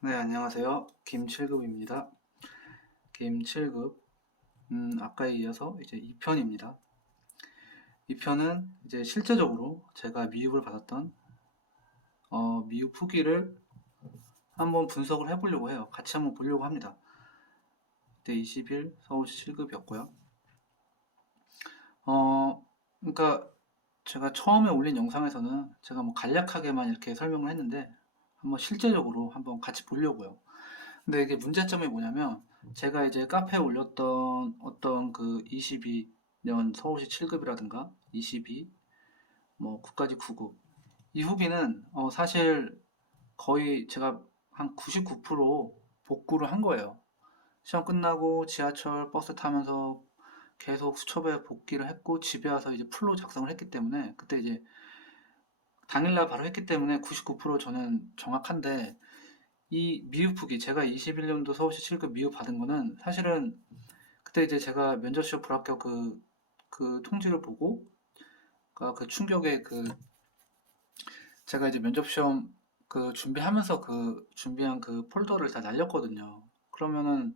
네, 안녕하세요. 김칠급입니다. 김칠급, 아까에 이어서 이제 2편입니다. 2편은 이제 실제적으로 제가 미흡을 받았던 미흡 후기를 한번 분석을 해보려고 해요. 같이 한번 보려고 합니다. 그때 20일 서울시 7급이었고요. 그러니까 제가 처음에 올린 영상에서는 제가 뭐 간략하게만 이렇게 설명을 했는데 한번 실제적으로 한번 같이 보려고요. 근데 이게 문제점이 뭐냐면 제가 이제 카페에 올렸던 어떤 그 22년 서울시 7급이라든가 22, 뭐 9까지 9급 이 후기는 사실 거의 제가 한 99% 복구를 한 거예요. 시험 끝나고 지하철 버스 타면서 계속 수첩에 복기를 했고 집에 와서 이제 풀로 작성을 했기 때문에 그때 이제 당일날 바로 했기 때문에 99% 저는 정확한데 이 미흡 후기 제가 21년도 서울시 7급 미흡 받은 거는 사실은 그때 이제 제가 면접 시험 불합격 그 통지를 보고 그 충격에 제가 이제 면접 시험 그 준비하면서 그 준비한 그 폴더를 다 날렸거든요. 그러면은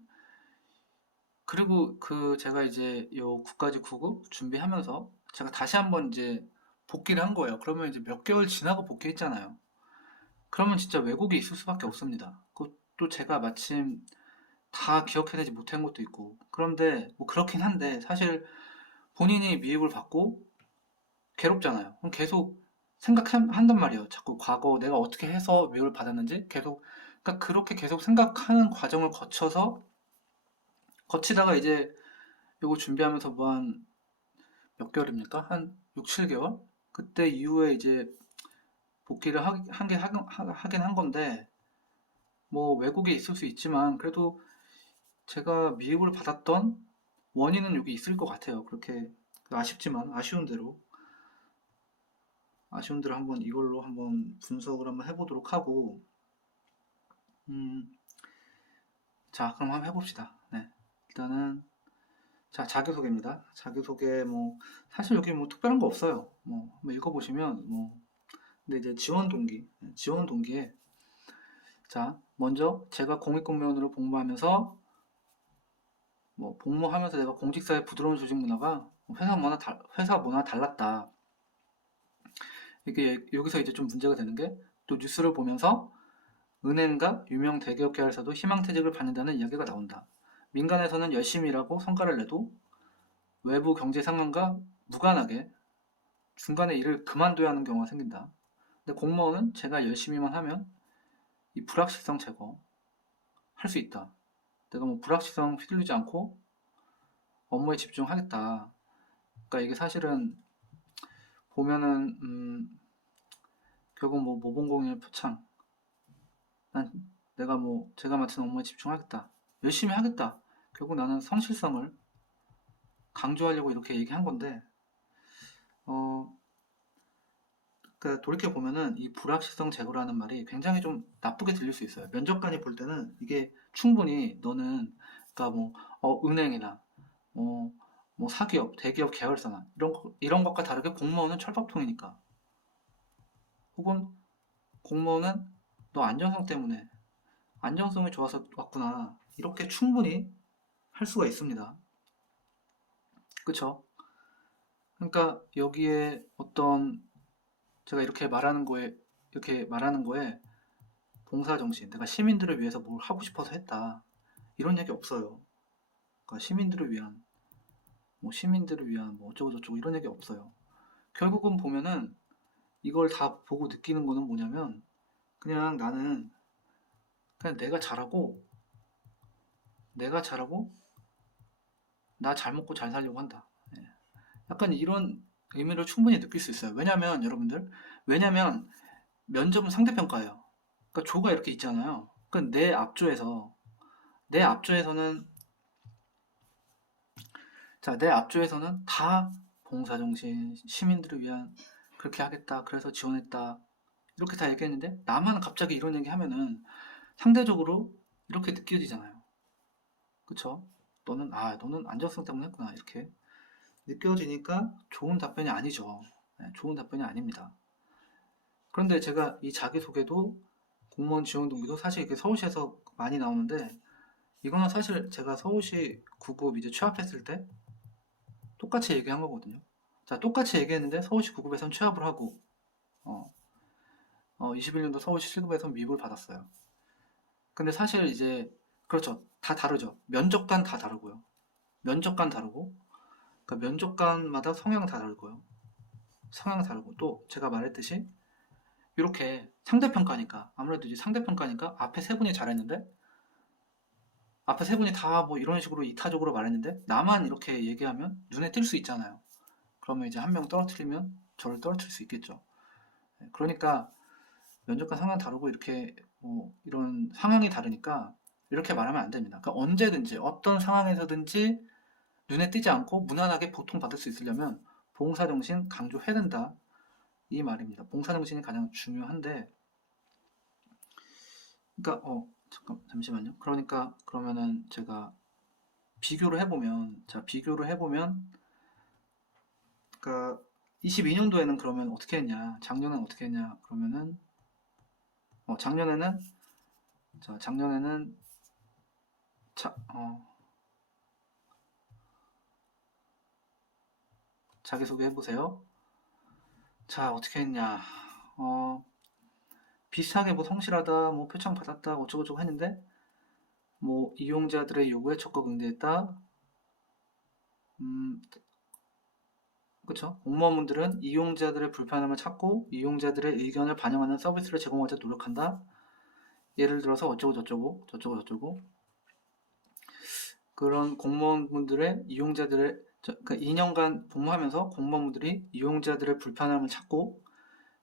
그리고 그 제가 이제 요 9까지 9급 준비하면서 제가 다시 한번 이제 복귀를 한 거예요. 그러면 이제 몇 개월 지나고 복귀했잖아요. 그러면 진짜 왜곡이 있을 수밖에 없습니다. 그것도 제가 마침 다 기억해내지 못한 것도 있고. 그런데 뭐 그렇긴 한데 사실 본인이 미입을 받고 괴롭잖아요. 그럼 계속 생각한단 말이에요. 자꾸 과거 내가 어떻게 해서 미입을 받았는지 계속, 그러니까 그렇게 계속 생각하는 과정을 거치다가 이제 요거 준비하면서 뭐 한 몇 개월입니까? 한 6, 7개월? 그때 이후에 이제 복귀를 하긴 한 건데 뭐 왜곡이 있을 수 있지만 그래도 제가 미입을 받았던 원인은 여기 있을 것 같아요. 그렇게 아쉽지만 아쉬운 대로 한번 이걸로 한번 분석을 한번 해보도록 하고, 음, 자, 그럼 한번 해봅시다. 네. 일단은, 자, 자기소개입니다. 자기소개, 뭐, 사실 여기 뭐 특별한 거 없어요. 뭐, 한번 읽어보시면, 뭐, 근데 이제 지원 동기에, 자, 먼저 제가 공익공무원으로 복무하면서, 뭐, 복무하면서 내가 공직사회 부드러운 조직 문화가 회사 문화 달랐다. 이게 여기서 이제 좀 문제가 되는 게, 또 뉴스를 보면서 은행과 유명 대기업 계열사도 희망퇴직을 받는다는 이야기가 나온다. 민간에서는 열심히 일하고 성과를 내도 외부 경제 상황과 무관하게 중간에 일을 그만둬야 하는 경우가 생긴다. 근데 공무원은 제가 열심히만 하면 이 불확실성 제거 할 수 있다. 내가 뭐 불확실성 휘둘리지 않고 업무에 집중하겠다. 그러니까 이게 사실은 보면은 결국 뭐 모범공인의 표창. 난 내가 뭐 제가 맡은 업무에 집중하겠다. 열심히 하겠다. 결국 나는 성실성을 강조하려고 이렇게 얘기한 건데 어, 그러니까 돌이켜 보면은 이 불확실성 제거라는 말이 굉장히 좀 나쁘게 들릴 수 있어요. 면접관이 볼 때는 이게 충분히 너는 그러니까 뭐 은행이나 뭐, 뭐 사기업, 대기업 계열사나 이런 것과 다르게 공무원은 철밥통이니까 혹은 공무원은 너 안정성 때문에 안정성이 좋아서 왔구나 이렇게 충분히 할 수가 있습니다. 그쵸? 그러니까 여기에 어떤 제가 이렇게 말하는 거에 봉사정신, 내가 시민들을 위해서 뭘 하고 싶어서 했다. 이런 얘기 없어요. 그러니까 시민들을 위한 뭐 어쩌고저쩌고 이런 얘기 없어요. 결국은 보면은 이걸 다 보고 느끼는 거는 뭐냐면 그냥 나는 그냥 내가 잘하고 나 잘 먹고 잘 살려고 한다. 예. 약간 이런 의미를 충분히 느낄 수 있어요. 왜냐면 여러분들, 왜냐면 면접은 상대평가예요. 그러니까 조가 이렇게 있잖아요. 그러니까 내 앞조에서는 자, 내 앞조에서는 다 봉사정신, 시민들을 위한 그렇게 하겠다. 그래서 지원했다. 이렇게 다 얘기했는데 나만 갑자기 이런 얘기 하면은 상대적으로 이렇게 느껴지잖아요. 그쵸? 너는 안정성 때문에 했구나. 이렇게 느껴지니까 좋은 답변이 아니죠. 네, 좋은 답변이 아닙니다. 그런데 제가 이 자기소개도 공무원 지원 동기도 사실 이게 서울시에서 많이 나오는데, 이거는 사실 제가 서울시 9급 이제 취업했을 때 똑같이 얘기한 거거든요. 자, 똑같이 얘기했는데 서울시 9급에선 취업을 하고 21년도 서울시 7급에선 미불 받았어요. 근데 사실 이제 그렇죠. 다 다르죠. 면접관 다 다르고요. 면접관 다르고, 그러니까 면접관마다 성향 다 다르고요. 성향 다르고, 또 제가 말했듯이 이렇게 상대평가니까, 아무래도 이제 상대평가니까 앞에 세 분이 잘했는데, 앞에 세 분이 다 뭐 이런 식으로 이타적으로 말했는데 나만 이렇게 얘기하면 눈에 띌 수 있잖아요. 그러면 이제 한 명 떨어뜨리면 저를 떨어뜨릴 수 있겠죠. 그러니까 면접관 성향 다르고 이렇게 뭐 이런 상황이 다르니까 이렇게 말하면 안 됩니다. 그러니까 언제든지 어떤 상황에서든지 눈에 띄지 않고 무난하게 보통받을 수 있으려면 봉사정신 강조해야 된다, 이 말입니다. 봉사정신이 가장 중요한데, 그러니까 잠시만요. 그러니까 그러면은 제가 비교를 해보면, 자, 비교를 해보면, 그러니까 22년도에는 그러면 어떻게 했냐, 작년에는 어떻게 했냐, 그러면은 작년에는, 자, 작년에는 자, 자기소개 해보세요. 자, 어떻게 했냐, 비슷하게 뭐 성실하다, 뭐 표창 받았다, 어쩌고저쩌고 했는데, 뭐 이용자들의 요구에 적극 응대했다. 그쵸? 공무원분들은 이용자들의 불편함을 찾고 이용자들의 의견을 반영하는 서비스를 제공하자 노력한다. 예를 들어서 어쩌고 저쩌고 저쩌고 저쩌고, 그런 공무원분들의 이용자들의 그러니까 2년간 복무하면서 공무원분들이 이용자들의 불편함을 찾고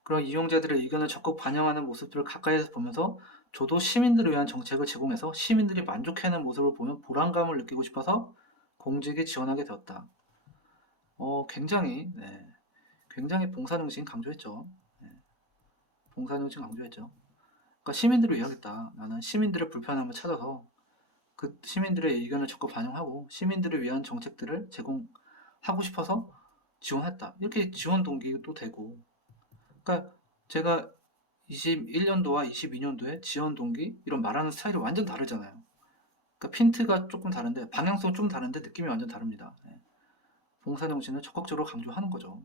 그런 이용자들의 의견을 적극 반영하는 모습들을 가까이에서 보면서 저도 시민들을 위한 정책을 제공해서 시민들이 만족해하는 모습을 보면 보람감을 느끼고 싶어서 공직에 지원하게 되었다. 굉장히, 네, 굉장히 봉사정신 강조했죠. 네, 봉사정신 강조했죠. 그러니까 시민들을 위하겠다. 나는 시민들의 불편함을 찾아서 그 시민들의 의견을 적극 반영하고 시민들을 위한 정책들을 제공하고 싶어서 지원했다. 이렇게 지원 동기도 되고, 그러니까 제가 21년도와 22년도에 지원 동기 이런 말하는 스타일이 완전 다르잖아요. 그러니까 핀트가 조금 다른데 방향성 좀 다른데 느낌이 완전 다릅니다. 네. 봉사정신을 적극적으로 강조하는 거죠.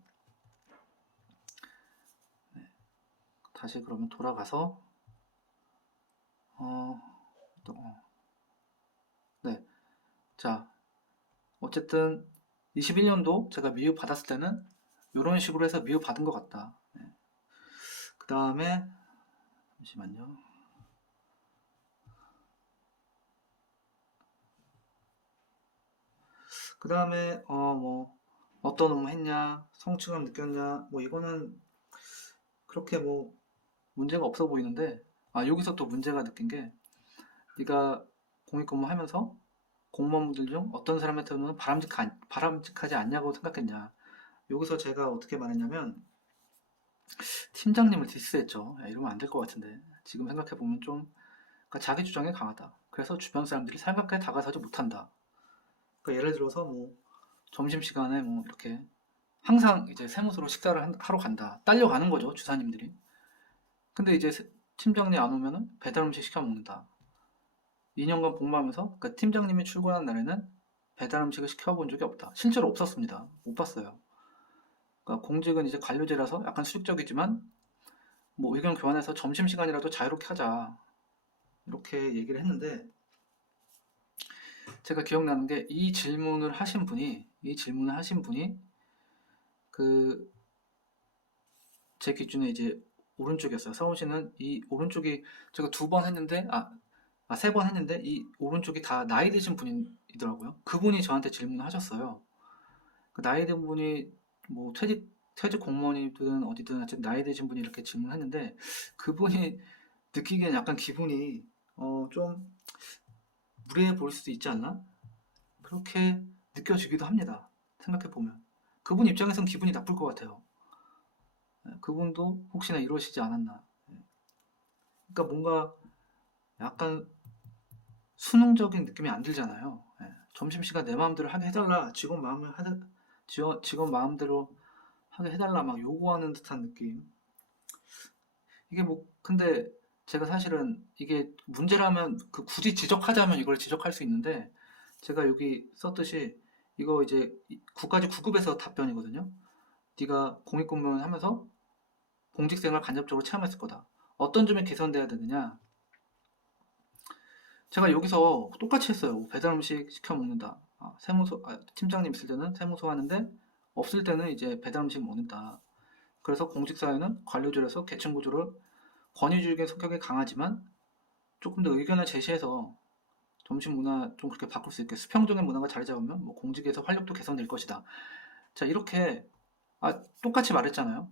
네. 다시 그러면 돌아가서 어, 네. 자, 어쨌든 21년도 제가 미흡 받았을 때는 이런 식으로 해서 미흡 받은 것 같다. 네. 그 다음에 잠시만요. 그 다음에 뭐 어떤 업무 했냐, 성취감 느꼈냐, 뭐 이거는 그렇게 뭐 문제가 없어 보이는데, 여기서 또 문제가 느낀 게, 네가 공익근무 하면서 공무원분들 중 어떤 사람한테는 바람직하지 않냐고 생각했냐. 여기서 제가 어떻게 말했냐면 팀장님을 디스했죠. 야, 이러면 안 될 것 같은데 지금 생각해보면 좀, 그러니까 자기 주장이 강하다. 그래서 주변 사람들이 살갑게 다가서지 못한다. 그러니까 예를 들어서 뭐 점심시간에 뭐 이렇게 항상 이제 세무서로 식사를 하러 간다. 딸려가는 거죠, 주사님들이. 근데 이제 팀장님 안 오면은 배달 음식 시켜 먹는다. 2년간 복무하면서 그 팀장님이 출근한 날에는 배달 음식을 시켜본 적이 없다. 실제로 없었습니다. 못 봤어요. 그러니까 공직은 이제 관료제라서 약간 수직적이지만 뭐 의견 교환해서 점심시간이라도 자유롭게 하자, 이렇게 얘기를 했는데, 제가 기억나는 게 이 질문을 하신 분이 그 제 기준에 이제 오른쪽이었어요. 서울시는 이 오른쪽이, 제가 2번 했는데, 세 번 했는데 이 오른쪽이 다 나이 드신 분이더라고요. 그분이 저한테 질문을 하셨어요. 그 나이 든 분이 뭐 퇴직 공무원이든 어디든 하여튼 나이 드신 분이 이렇게 질문했는데, 그분이 느끼기엔 약간 기분이 좀 무례해 보일 수도 있지 않나? 그렇게 느껴지기도 합니다. 생각해 보면 그분 입장에선 기분이 나쁠 것 같아요. 그분도 혹시나 이러시지 않았나. 그러니까 뭔가 약간 수능적인 느낌이 안 들잖아요. 점심시간 내 마음대로 하게 해달라, 직원 마음대로 하게 해달라 막 요구하는 듯한 느낌. 이게 뭐 근데 제가 사실은 이게 문제라면 그 굳이 지적하자면 이걸 지적할 수 있는데 제가 여기 썼듯이 이거 이제 9까지 9급에서 답변이거든요. 네가 공익공무원 하면서 공직생활 간접적으로 체험했을 거다. 어떤 점이 개선돼야 되느냐? 제가 여기서 똑같이 했어요. 배달 음식 시켜 먹는다. 팀장님 있을 때는 세무서 하는데 없을 때는 이제 배달 음식 먹는다. 그래서 공직사회는 관료조에서 계층 구조를 권위주의적인 성격이 강하지만 조금 더 의견을 제시해서 점심 문화 좀 그렇게 바꿀 수 있게 수평적인 문화가 자리 잡으면 뭐 공직에서 활력도 개선될 것이다. 자, 이렇게 똑같이 말했잖아요.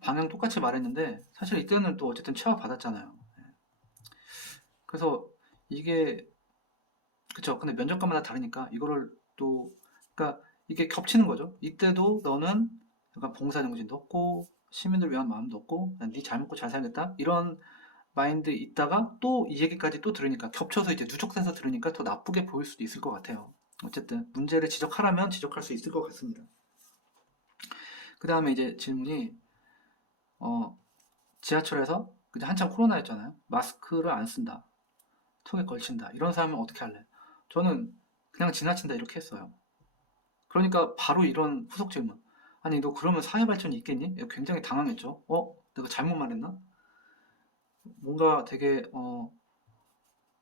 방향 똑같이 말했는데 사실 이때는 또 어쨌든 체화 받았잖아요. 그래서 이게 그쵸. 근데 면접관마다 다르니까 이거를 또 그러니까 이게 겹치는 거죠. 이때도 너는 약간 봉사정신도 없고 시민들 위한 마음도 없고 그냥 네 잘 먹고 잘 살겠다 이런 마인드 있다가 또 이 얘기까지 또 들으니까 겹쳐서 이제 누적돼서 들으니까 더 나쁘게 보일 수도 있을 것 같아요. 어쨌든 문제를 지적하라면 지적할 수 있을 것 같습니다. 그 다음에 이제 질문이 어, 지하철에서 그때 한참 코로나였잖아요. 마스크를 안 쓴다. 턱에 걸친다. 이런 사람은 어떻게 할래? 저는 그냥 지나친다 이렇게 했어요. 그러니까 바로 이런 후속 질문. 아니 너 그러면 사회 발전이 있겠니? 굉장히 당황했죠. 내가 잘못 말했나? 뭔가 되게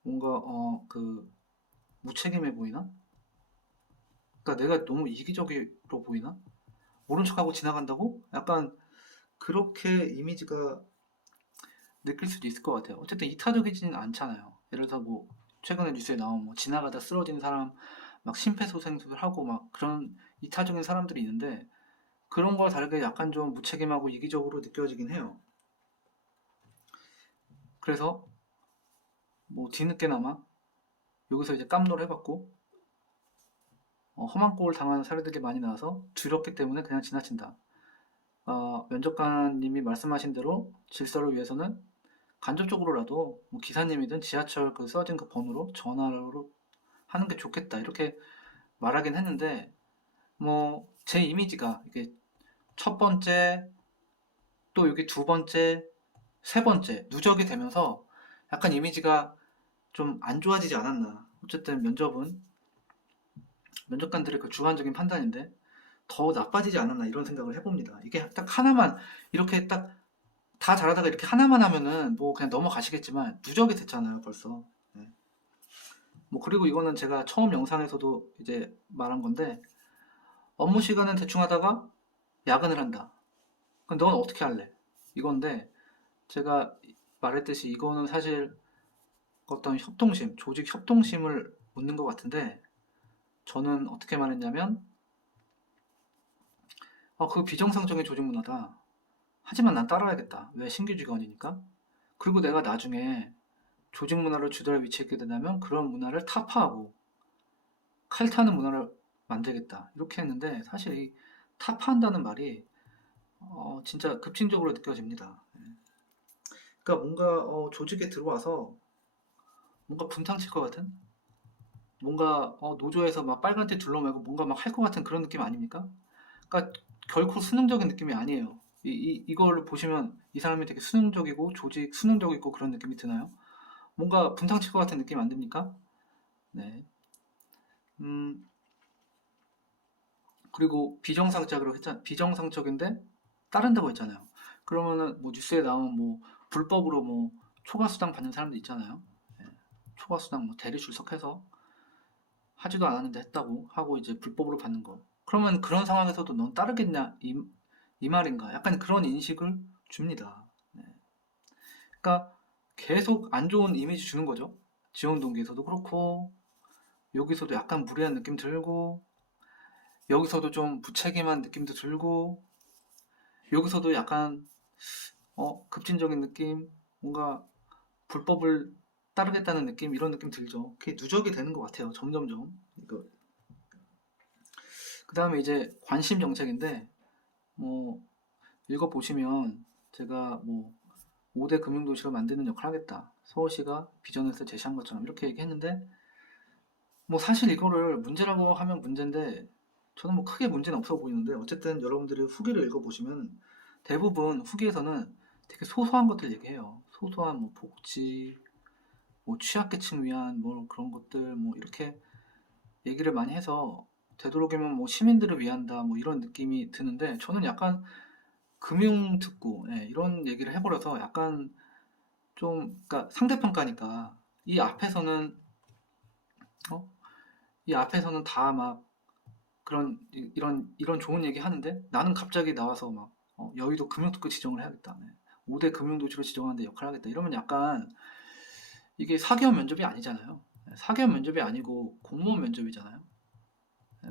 뭔가 그 무책임해 보이나? 그러니까 내가 너무 이기적으로 보이나? 모른 척하고 지나간다고? 약간 그렇게 이미지가 느낄 수도 있을 것 같아요. 어쨌든 이타적이지는 않잖아요. 예를 들어서 뭐 최근에 뉴스에 나온 뭐 지나가다 쓰러진 사람 막 심폐소생술하고 막 그런 이타적인 사람들이 있는데 그런 걸 다르게 약간 좀 무책임하고 이기적으로 느껴지긴 해요. 그래서 뭐 뒤늦게나마 여기서 이제 깜놀 해봤고 험한 꼴 당한 사례들이 많이 나와서 두렵기 때문에 그냥 지나친다. 면접관님이 말씀하신 대로 질서를 위해서는 간접적으로라도 뭐 기사님이든 지하철 그 써진 그 번호로 전화로 하는 게 좋겠다 이렇게 말하긴 했는데 뭐 제 이미지가 이게 첫 번째 또 여기 두 번째 세 번째 누적이 되면서 약간 이미지가 좀 안 좋아지지 않았나. 어쨌든 면접관들의 그 주관적인 판단인데 더 나빠지지 않았나 이런 생각을 해봅니다. 이게 딱 하나만 이렇게 딱 다 잘하다가 이렇게 하나만 하면은 뭐 그냥 넘어가시겠지만 누적이 됐잖아요 벌써. 네. 뭐 그리고 이거는 제가 처음 영상에서도 이제 말한 건데 업무 시간은 대충 하다가 야근을 한다. 그럼 넌 어떻게 할래? 이건데 제가 말했듯이 이거는 사실 어떤 협동심, 조직 협동심을 묻는 것 같은데 저는 어떻게 말했냐면 그 비정상적인 조직 문화다. 하지만 난 따라야겠다. 왜 신규 직원이니까? 그리고 내가 나중에 조직 문화를 주도할 위치에 있게 된다면 그런 문화를 타파하고 칼타는 문화를 만들겠다. 이렇게 했는데 사실 이 타파한다는 말이 진짜 급진적으로 느껴집니다. 그러니까 뭔가 조직에 들어와서 뭔가 분탕칠 것 같은 뭔가 노조에서 막 빨간 띠 둘러매고 뭔가 막 할 것 같은 그런 느낌 아닙니까? 그러니까 결코 수능적인 느낌이 아니에요. 이걸 보시면 이 사람이 되게 수능적이고 조직 수능적이고 그런 느낌이 드나요? 뭔가 분탕칠 것 같은 느낌 안 듭니까? 네. 음, 그리고 비정상적인데 따른다고 했잖아요. 그러면은 뭐 뉴스에 나온 뭐 불법으로 뭐 초과수당 받는 사람도 있잖아요. 예, 초과수당 뭐 대리 출석해서 하지도 않았는데 했다고 하고 이제 불법으로 받는 거. 그러면 그런 상황에서도 넌 따르겠냐 이 말인가? 약간 그런 인식을 줍니다. 네. 그러니까 계속 안 좋은 이미지 주는 거죠. 지원 동기에서도 그렇고 여기서도 약간 무례한 느낌 들고 여기서도 좀 무책임한 느낌도 들고 여기서도 약간 급진적인 느낌 뭔가 불법을 따르겠다는 느낌 이런 느낌 들죠. 그게 누적이 되는 것 같아요. 점점점. 그 다음에 이제 관심 정책인데 뭐 읽어보시면 제가 뭐 5대 금융도시를 만드는 역할을 하겠다. 서울시가 비전에서 제시한 것처럼 이렇게 얘기했는데 뭐 사실 이거를 문제라고 하면 문제인데 저는 뭐 크게 문제는 없어 보이는데 어쨌든 여러분들이 후기를 읽어보시면 대부분 후기에서는 되게 소소한 것들 얘기해요. 소소한 뭐 복지, 뭐 취약계층 위한 뭐 그런 것들 뭐 이렇게 얘기를 많이 해서 되도록이면 뭐 시민들을 위한다 뭐 이런 느낌이 드는데 저는 약간 금융특구 이런 얘기를 해버려서 약간 좀 그러니까 상대평가니까 이 앞에서는 어? 이 앞에서는 다 막 그런 이런 좋은 얘기 하는데 나는 갑자기 나와서 막 여의도 금융특구 지정을 해야겠다. 5대 금융도시로 지정하는데 역할을 하겠다. 이러면 약간 이게 사기업 면접이 아니잖아요. 사기업 면접이 아니고 공무원 면접이잖아요.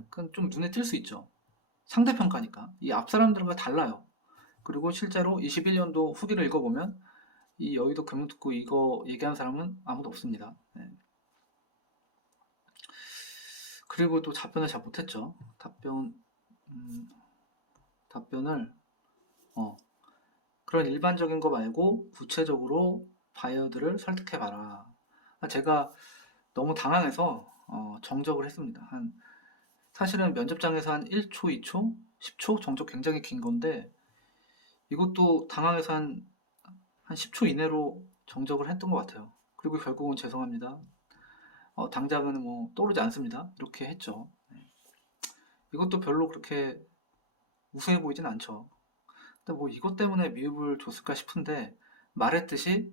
그건 좀 눈에 띌 수 있죠. 상대평가니까. 이 앞 사람들과 달라요. 그리고 실제로 21년도 후기를 읽어보면 이 여의도 금융특구 이거 얘기한 사람은 아무도 없습니다. 그리고 또 답변을 잘 못했죠. 음, 답변을 어, 그런 일반적인 거 말고 구체적으로 바이어들을 설득해봐라. 제가 너무 당황해서 정적을 했습니다. 사실은 면접장에서 한 1초, 2초, 10초 정적 굉장히 긴 건데 이것도 당황해서 한 10초 이내로 정적을 했던 것 같아요. 그리고 결국은 죄송합니다. 당장은 뭐 떠오르지 않습니다. 이렇게 했죠. 이것도 별로 그렇게 우수해 보이진 않죠. 근데 뭐 이것 때문에 미흡을 줬을까 싶은데 말했듯이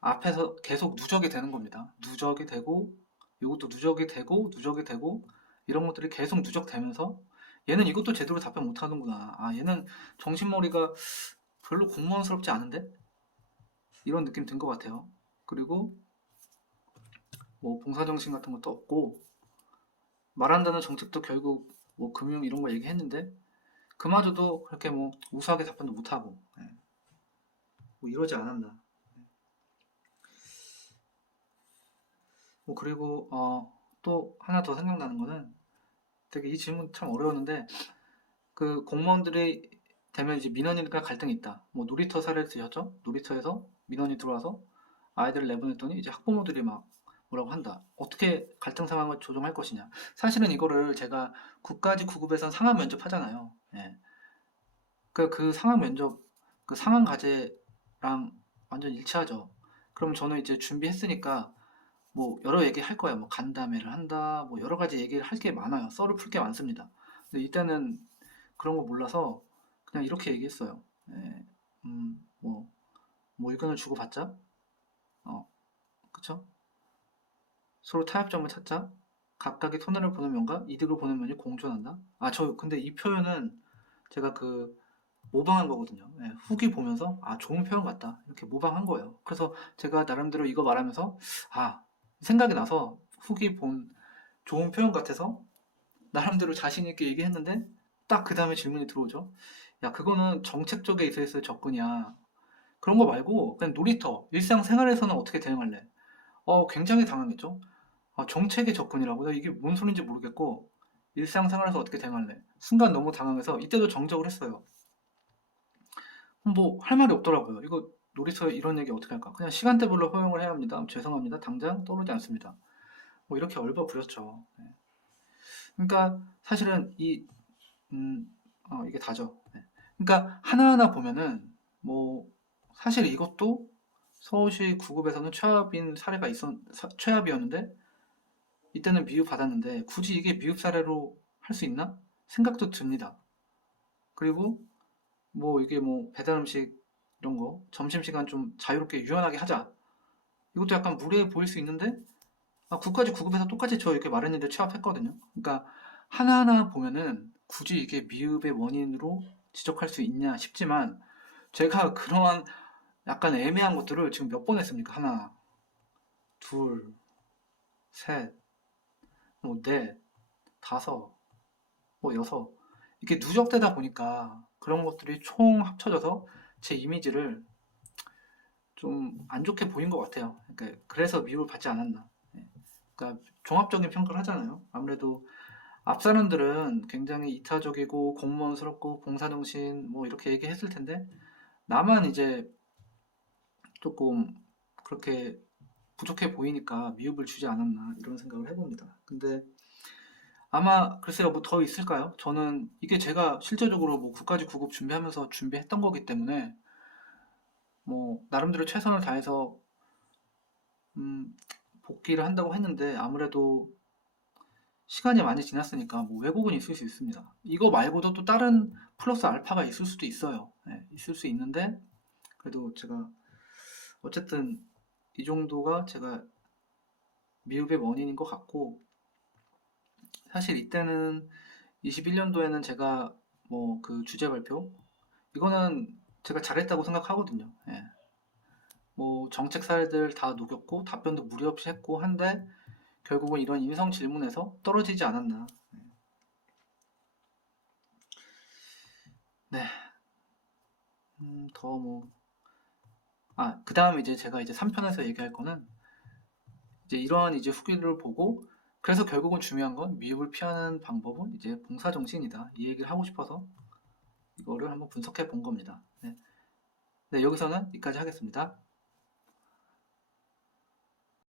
앞에서 계속 누적이 되는 겁니다. 누적이 되고 이것도 누적이 되고 누적이 되고 이런 것들이 계속 누적되면서 얘는 이것도 제대로 답변 못 하는구나. 아, 얘는 정신머리가 별로 공무원스럽지 않은데? 이런 느낌 든 것 같아요. 그리고 뭐 봉사정신 같은 것도 없고 말한다는 정책도 결국 뭐 금융 이런 거 얘기했는데 그마저도 그렇게 뭐 우수하게 답변도 못하고 뭐 이러지 않았나. 뭐 그리고 또 하나 더 생각나는 거는 되게 이 질문 참 어려웠는데 그 공무원들이 되면 이제 민원인과 갈등이 있다. 뭐 놀이터 사례를 드셨죠? 놀이터에서 민원이 들어와서 아이들을 내보냈더니 이제 학부모들이 막 뭐라고 한다. 어떻게 갈등 상황을 조정할 것이냐. 사실은 이거를 제가 국가직 9급에선 상황 면접 하잖아요. 예. 그 상황 면접, 그 상황 과제랑 완전 일치하죠. 그럼 저는 이제 준비했으니까 뭐 여러 얘기 할 거예요. 뭐 간담회를 한다, 뭐 여러 가지 얘기를 할 게 많아요. 썰을 풀 게 많습니다. 근데 이때는 그런 거 몰라서 그냥 이렇게 얘기했어요. 예, 뭐, 뭐 의견을 주고받자. 어, 그쵸? 서로 타협점을 찾자. 각각의 손해를 보는 면과 이득을 보는 면이 공존한다. 아, 저 근데 이 표현은 제가 그 모방한 거거든요. 예, 후기 보면서 아, 좋은 표현 같다. 이렇게 모방한 거예요. 그래서 제가 나름대로 이거 말하면서 아, 생각이 나서 후기 본 좋은 표현 같아서 나름대로 자신 있게 얘기했는데 딱 그 다음에 질문이 들어오죠. 야, 그거는 정책 쪽에 있어서의 접근이야. 그런 거 말고 그냥 놀이터, 일상생활에서는 어떻게 대응할래? 굉장히 당황했죠. 정책의 접근이라고? 요 이게 뭔 소린지 모르겠고 일상생활에서 어떻게 대응할래? 순간 너무 당황해서 이때도 정적을 했어요. 뭐 할 말이 없더라고요. 이거 놀이터에 이런 얘기 어떻게 할까? 그냥 시간대별로 허용을 해야 합니다. 죄송합니다. 당장 떠오르지 않습니다. 뭐 이렇게 얼버무렸죠. 네. 그러니까 사실은 이게 다죠. 네. 그러니까 하나하나 보면은 뭐 사실 이것도 서울시 9급에서는 최합인 사례가 최합이었는데 이때는 미흡 받았는데 굳이 이게 미흡 사례로 할 수 있나? 생각도 듭니다. 그리고 뭐 이게 뭐 배달 음식 이런 거 점심시간 좀 자유롭게 유연하게 하자. 이것도 약간 무례해 보일 수 있는데 국가직 9급에서 똑같이 저 이렇게 말했는데 취합했거든요. 그러니까 하나하나 보면은 굳이 이게 미흡의 원인으로 지적할 수 있냐 싶지만 제가 그러한 약간 애매한 것들을 지금 몇 번 했습니까? 하나, 둘, 셋, 뭐 넷, 다섯, 뭐 여섯 이렇게 누적되다 보니까 그런 것들이 총 합쳐져서 제 이미지를 좀 안 좋게 보인 것 같아요. 그러니까 그래서 미움을 받지 않았나. 예. 그러니까 종합적인 평가를 하잖아요. 아무래도 앞 사람들은 굉장히 이타적이고 공무원스럽고 봉사정신 뭐 이렇게 얘기했을 텐데 나만 이제 조금 그렇게 부족해 보이니까 미흡을 주지 않았나 이런 생각을 해봅니다. 근데 아마 글쎄요 뭐 더 있을까요? 저는 이게 제가 실제적으로 뭐 국가직 9급 준비하면서 준비했던 거기 때문에 뭐 나름대로 최선을 다해서 음, 복귀를 한다고 했는데 아무래도 시간이 많이 지났으니까 뭐 왜곡은 있을 수 있습니다. 이거 말고도 또 다른 플러스 알파가 있을 수도 있어요. 예, 있을 수 있는데 그래도 제가 어쨌든 이 정도가 제가 미흡의 원인인 것 같고 사실 이때는 21년도에는 제가 뭐 그 주제 발표 이거는 제가 잘했다고 생각하거든요. 예. 뭐 정책 사례들 다 녹였고 답변도 무리 없이 했고 한데 결국은 이런 인성 질문에서 떨어지지 않았나. 네. 더 뭐. 그 다음에 이제 제가 이제 3편에서 얘기할 거는 이제 이러한 이제 후기를 보고 그래서 결국은 중요한 건 미흡을 피하는 방법은 이제 봉사정신이다. 이 얘기를 하고 싶어서 이거를 한번 분석해 본 겁니다. 네. 네, 여기서는 여기까지 하겠습니다.